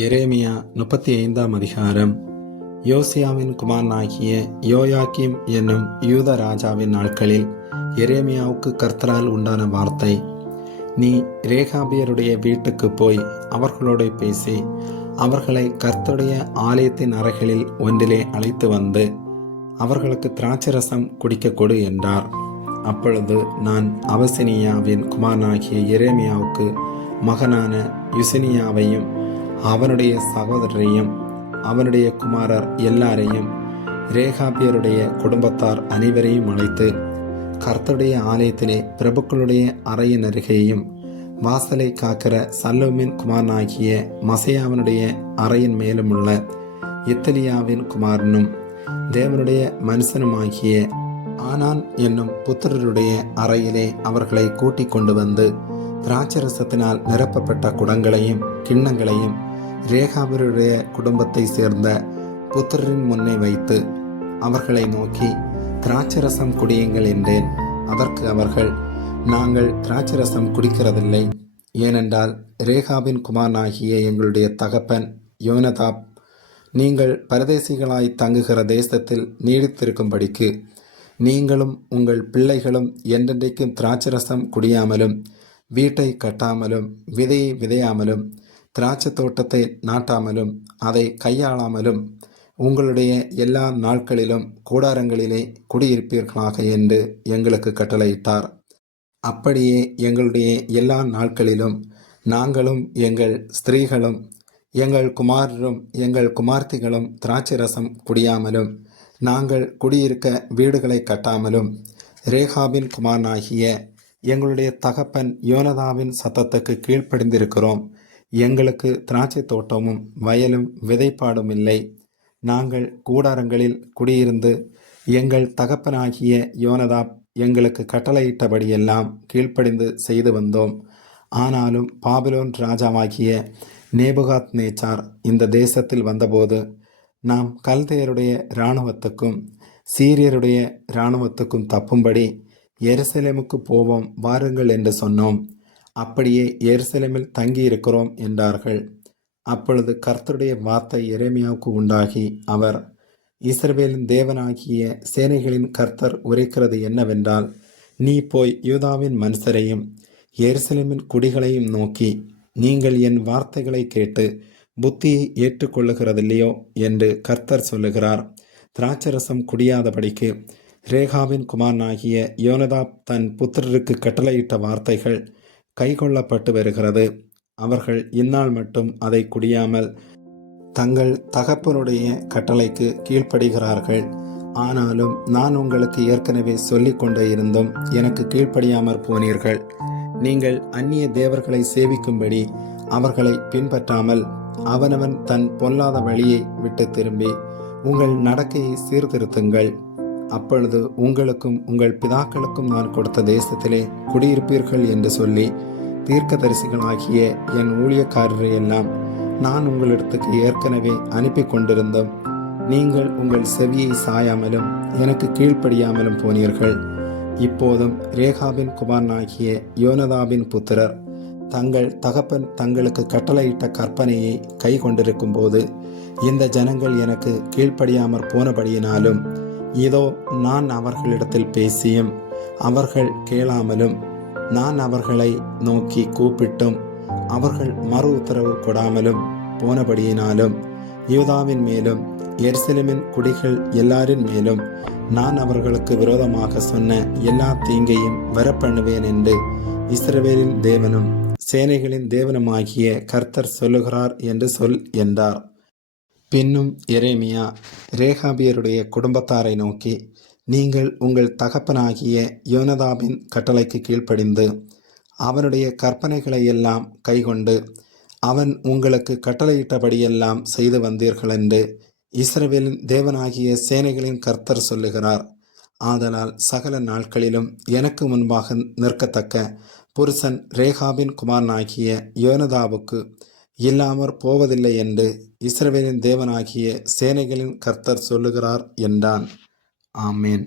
எரேமியா 35ஆம் அதிகாரம். யோசியாவின் குமாரனாகிய யோயாக்கீம் என்னும் யூத ராஜாவின் நாட்களில் எரேமியாவுக்கு கர்த்தரால் உண்டான வார்த்தை. நீ ரேகாபியருடைய வீட்டுக்கு போய் அவர்களோடு பேசி அவர்களை கர்த்தருடைய ஆலயத்தின் அறைகளில் ஒன்றிலே அழைத்து வந்து அவர்களுக்கு திராட்சரசம் குடிக்க கொடு என்றார். அப்பொழுது நான் அவசினியாவின் குமாரனாகிய எரேமியாவுக்கு மகனான யுசினியாவையும் அவனுடைய சகோதரரையும் அவனுடைய குமாரர் எல்லாரையும் ரேகாபியருடைய குடும்பத்தார் அனைவரையும் அழைத்து கர்த்தருடைய ஆலயத்திலே பிரபுக்களுடைய அறையின் அருகேயும் வாசலை காக்கிற சல்லூமின் குமாரனாகிய மசையாவினுடைய அறையின் மேலுமுள்ள இத்தலியாவின் குமாரனும் தேவனுடைய மனுஷனுமாகிய ஆனான் என்னும் புத்திரருடைய அறையிலே அவர்களை கூட்டிக் கொண்டு வந்து திராட்சரசத்தினால் நிரப்பப்பட்ட குடங்களையும் கிண்ணங்களையும் ரேகாபியருடைய குடும்பத்தை சேர்ந்த புத்திரரின் முன்னே வைத்து அவர்களை நோக்கி திராட்சரசம் குடியுங்கள் என்றேன். அதற்கு அவர்கள், நாங்கள் திராட்சரசம் குடிக்கிறதில்லை, ஏனென்றால் ரேகாபின் குமாரனாகிய எங்களுடைய தகப்பன் யோனதாப் நீங்கள் பரதேசிகளாய் தங்குகிற தேசத்தில் நீடித்திருக்கும்படிக்கு நீங்களும் உங்கள் பிள்ளைகளும் என்றென்றைக்கும் திராட்சரசம் குடியாமலும் வீட்டை கட்டாமலும் விதையை விதையாமலும் திராட்சை தோட்டத்தை நாட்டாமலும் அதை கையாளாமலும் உங்களுடைய எல்லா நாட்களிலும் கூடாரங்களிலே குடியிருப்பீர்களாக என்று எங்களுக்கு கட்டளையிட்டார். அப்படியே எங்களுடைய எல்லா நாட்களிலும் நாங்களும் எங்கள் ஸ்திரீகளும் எங்கள் குமாரரும் எங்கள் குமார்த்திகளும் திராட்சரசம் குடியாமலும் நாங்கள் குடியிருக்க வீடுகளை கட்டாமலும் ரேகாபின் குமாரனாகிய எங்களுடைய தகப்பன் யோனதாவின் சத்தத்துக்கு கீழ்ப்படிந்திருக்கிறோம். எங்களுக்கு திராட்சை தோட்டமும் வயலும் விதைப்பாடும் இல்லை. நாங்கள் கூடாரங்களில் குடியிருந்து எங்கள் தகப்பனாகிய யோனதாப் எங்களுக்கு கட்டளையிட்டபடியெல்லாம் கீழ்ப்படிந்து செய்து வந்தோம். ஆனாலும் பாபிலோன் ராஜாவாகிய நேபுகாத் நேச்சார் இந்த தேசத்தில் வந்தபோது நாம் கல்தேயருடைய இராணுவத்துக்கும் சீரியருடைய இராணுவத்துக்கும் தப்பும்படி எருசலேமுக்கு போவோம் வாருங்கள் என்று சொன்னோம். அப்படியே எருசலேமில் தங்கியிருக்கிறோம் என்றார்கள். அப்பொழுது கர்த்தருடைய வார்த்தை எரேமியாவுக்கு உண்டாகி அவர், இஸ்ரவேலின் தேவனாகிய சேனைகளின் கர்த்தர் உரைக்கிறது என்னவென்றால், நீ போய் யூதாவின் மனுஷரையும் எருசலேமின் குடிகளையும் நோக்கி, நீங்கள் என் வார்த்தைகளை கேட்டு புத்தியை ஏற்றுக்கொள்ளுகிறதில்லையோ என்று கர்த்தர் சொல்லுகிறார். திராட்சரசம் குடியாதபடிக்கு ரேகாவின் குமாரனாகிய யோனதாப் தன் புத்திரருக்கு கட்டளையிட்ட வார்த்தைகள் கைக்கொள்ளப்பட்டு வருகிறது. அவர்கள் இந்நாள் மட்டும் அதை குடியாமல் தங்கள் தகப்பனுடைய கட்டளைக்கு கீழ்ப்படுகிறார்கள். ஆனாலும் நான் உங்களுக்கு ஏற்கனவே சொல்லிக் கொண்டே இருந்தும் எனக்கு கீழ்ப்படியாமற் போனீர்கள். நீங்கள் அந்நிய தேவர்களை சேவிக்கும்படி அவர்களை பின்பற்றாமல் அவனவன் தன் பொல்லாத வழியை விட்டு திரும்பி உங்கள் நடக்கையை சீர்திருத்துங்கள். அப்பொழுது உங்களுக்கும் உங்கள் பிதாக்களுக்கும் நான் கொடுத்த தேசத்திலே குடியிருப்பீர்கள் என்று சொல்லி தீர்க்கதரிசிகளாகிய என் ஊழியக்காரரையெல்லாம் நான் உங்களிடத்துக்கு ஏற்கனவே அனுப்பி கொண்டிருந்தோம். நீங்கள் உங்கள் செவியை சாயாமலும் எனக்கு கீழ்ப்படியாமலும் போனீர்கள். இப்போதும் ரேகாபின் குமாரனாகிய யோனதாபின் புத்திரர் தங்கள் தகப்பன் தங்களுக்கு கட்டளையிட்ட கற்பனையை கை கொண்டிருக்கும் போது இந்த ஜனங்கள் எனக்கு கீழ்ப்படியாமற் போனபடியினாலும் இதோ நான் அவர்களிடத்தில் பேசியும் அவர்கள் கேளாமலும் நான் அவர்களை நோக்கி கூப்பிட்டும் அவர்கள் மறு உத்தரவு கொடாமலும் போனபடியினாலும் யூதாவின் மேலும் எருசலேமின் குடிகள் எல்லாரின் மேலும் நான் அவர்களுக்கு விரோதமாக சொன்ன எல்லா தீங்கையும் வரப்பண்ணுவேன் என்று இஸ்ரவேலின் தேவனும் சேனைகளின் தேவனுமாகிய கர்த்தர் சொல்லுகிறார் என்று சொல் என்றார். பின்னும் எரேமியா ரேகாபியருடைய குடும்பத்தாரை நோக்கி, நீங்கள் உங்கள் தகப்பனாகிய யோனதாபின் கட்டளைக்கு கீழ்ப்படிந்து அவனுடைய கற்பனைகளை எல்லாம் கைக்கொண்டு அவன் உங்களுக்கு கட்டளையிட்டபடியெல்லாம் செய்து வந்தீர்கள் என்று இஸ்ரவேலின் தேவனாகிய சேனைகளின் கர்த்தர் சொல்லுகிறார். ஆதலால் சகல நாட்களிலும் எனக்கு முன்பாக நிற்கத்தக்க புருஷன் ரேகாபின் குமாரனாகிய யோனதாவுக்கு இல்லாமற் போவதில்லை என்று இஸ்ரவேலின் தேவனாகிய சேனைகளின் கர்த்தர் சொல்லுகிறார் என்றான். ஆமேன்.